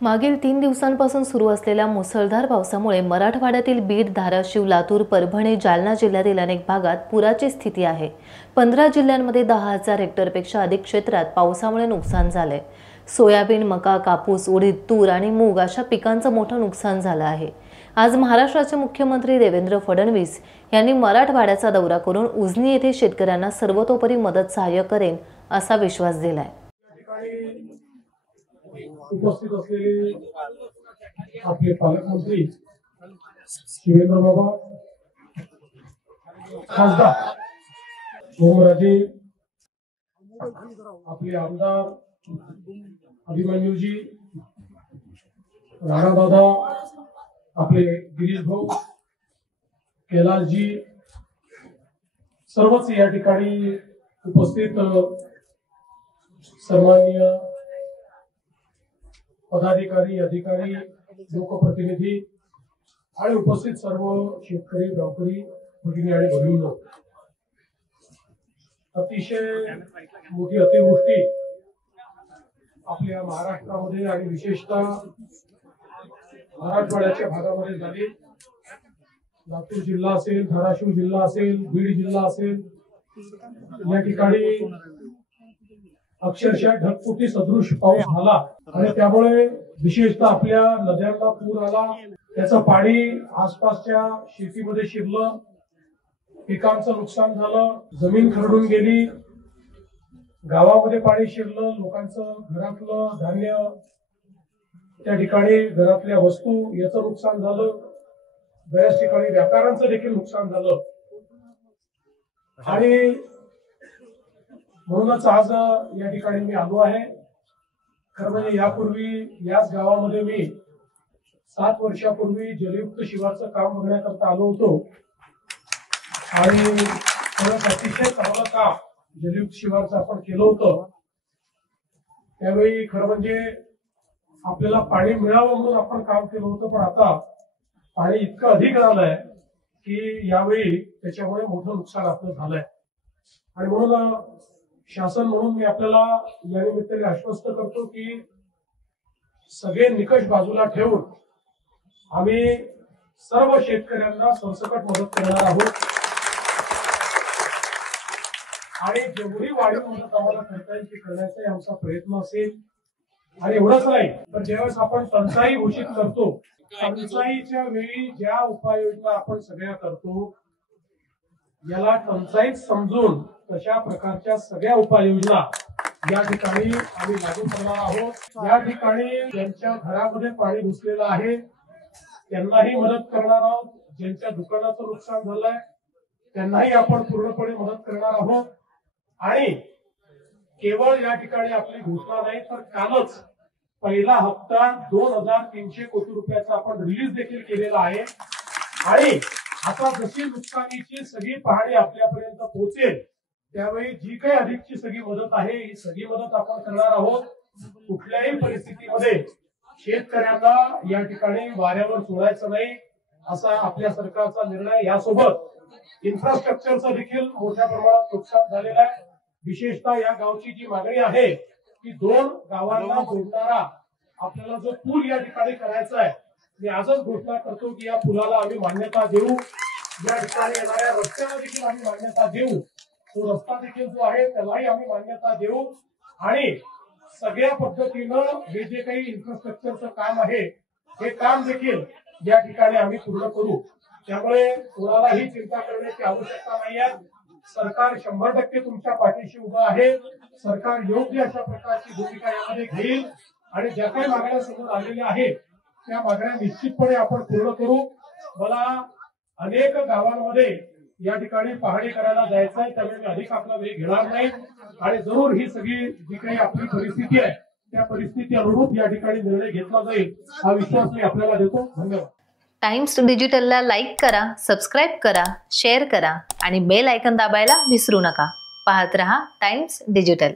मागील 3 दिवसांपासून सुरू असलेल्या मुसळधार पावसामुळे मराठवाड्यातील बीड, धाराशिव, लातूर, परभणी, जालना जिल्ह्यातील अनेक भागात पुराची स्थिती आहे। 15 जिल्ह्यांमध्ये 10,000 हेक्टरपेक्षा अधिक क्षेत्रात पावसामुळे नुकसान झाले। सोयाबीन, मका, कापूस, उडीद, तूर आणि मूग अशा पिकांचं मोठं नुकसान झालं आहे। आज महाराष्ट्राचे मुख्यमंत्री देवेंद्र फडणवीस यांनी मराठवाड्याचा दौरा करून उजनी येथे शेतकऱ्यांना सर्वतोपरी मदत सहाय्य करेन असा विश्वास दिलाय। उपस्थित असलेले आपले पालकमंत्री शिवेंद्र बाबा, खासदार ओमराजे, आपले आमदार अभिमन्यूजी, राणा दादा, आपले गिरीश भाऊ, कैलासजी, सर्वच या ठिकाणी उपस्थित सन्माननीय पदाधिकारी, अधिकारी, लोकप्रतिनिधी आणि उपस्थित सर्व शेतकरी, गावकरी, भगिनी आणि बहिणींनो, अतिशय मोठी अतिवृष्टी आपल्या महाराष्ट्रामध्ये आणि विशेषतः मराठवाड्याच्या भागामध्ये झाली। लातूर जिल्हा असेल, धाराशिव जिल्हा असेल, बीड जिल्हा असेल, या ठिकाणी अक्षरशः ढगफुटी सदृश पाऊस झाला आणि त्यामुळे विशेषतः आपल्या नद्यांना पूर आला। त्याचं पाणी आसपासच्या शेतीमध्ये शिरलं, पिकांचं नुकसान झालं, जमीन खरडून गेली, गावामध्ये पाणी शिरलं, लोकांचं घरातलं धान्य, त्या ठिकाणी घरातल्या वस्तू याचं नुकसान झालं, बऱ्याच ठिकाणी व्यापाऱ्यांचं देखील नुकसान झालं। आणि म्हणूनच आज या ठिकाणी मी आलो आहे। खरं म्हणजे यापूर्वी याच गावामध्ये मी 7 वर्षापूर्वी जलयुक्त शिवारचं काम बघण्याकरता आलो होतो आणि खरंच अतिशय चांगलं काम जलयुक्त शिवारचं आपण केलं होतं। त्यावेळी खरं म्हणजे आपल्याला पाणी मिळावं म्हणून आपण काम केलं होतं, पण आता पाणी इतकं अधिक झालंय की यावेळी त्याच्यामुळे मोठं नुकसान आपलं झालंय। आणि म्हणून शासन म्हणून मी आपल्याला या निमित्ताने आश्वस्त करतो की सगळे निकष बाजूला ठेवून आम्ही सर्व शेतकऱ्यांना सरसकट मदत करणार आहोत आणि जेवढी वाढीव मदत आम्हाला करता येईल ती करण्याचा आमचा प्रयत्न असेल। आणि एवढंच नाही, तर ज्यावेळेस आपण टंचाई घोषित करतो, टंचाईच्या वेळी ज्या उपाययोजना आपण सगळ्या करतो याला टंचाईत समजून तशा प्रकारच्या सगळ्या उपाययोजना या ठिकाणी आम्ही लागू करणार आहोत। या ठिकाणी ज्यांच्या घरामध्ये पाणी घुसलेलं आहे त्यांनाही मदत करणार आहोत, ज्यांच्या दुकानाचं नुकसान झालंय त्यांनाही आपण पूर्णपणे मदत करणार आहोत। आणि केवळ या ठिकाणी आपली घोषणा नाही, तर कालच पहिला हप्ता 2,300 कोटी रुपयाचा आपण रिलीज देखील केलेला आहे। आणि आता जशी नुकसानीची सगळी पाहणी आपल्यापर्यंत पोहोचेल त्यावेळी जी काही अधिकची सगळी मदत आहे ही सगळी मदत आपण करणार आहोत। कुठल्याही परिस्थितीमध्ये शेतकऱ्यांना या ठिकाणी वाऱ्यावर सोडायचं नाही असा आपल्या सरकारचा निर्णय। यासोबत इन्फ्रास्ट्रक्चरचं देखील मोठ्या प्रमाणात नुकसान झालेलं आहे। विशेषतः या गावची जी मागणी आहे की 2 गावांना जोडणारा आपल्याला जो पूल या ठिकाणी करायचा आहे, मी आजच घोषणा करतो की या पुलाला आम्ही मान्यता देऊ, या ठिकाणी येणाऱ्या रस्त्याला देखील आम्ही मान्यता देऊ, तो रस्ता देखील जो आहे त्यालाही आम्ही मान्यता देऊ आणि सगळ्या पद्धतीनं हे जे काही इन्फ्रास्ट्रक्चरचं काम आहे हे काम देखील या ठिकाणी आम्ही पूर्ण करू। त्यामुळे कोणालाही चिंता करण्याची आवश्यकता नाही आहे। सरकार 100% तुमच्या पाठीशी उभं आहे। सरकार योग्य अशा प्रकारची भूमिका यामध्ये घेईल आणि ज्या काही मागण्या समोर आलेल्या आहेत त्या मागण्या निश्चितपणे आपण पूर्ण करू। मला अनेक गावांमध्ये या ठिकाणी पाहणी करायला जायचं आहे, त्यामुळे मी अधिक आपला वेळ घेणार नाही आणि जरूर ही सगळी जी काही आपली परिस्थिती आहे त्या परिस्थिती अनुरूप या ठिकाणी निर्णय घेतला जाईल हा विश्वास मी आपल्याला देतो। धन्यवाद। टाइम्स डिजिटलला लाईक करा, सबस्क्राईब करा, शेअर करा आणि बेल आयकॉन दाबायला विसरू नका। पाहत रहा टाइम्स डिजिटल।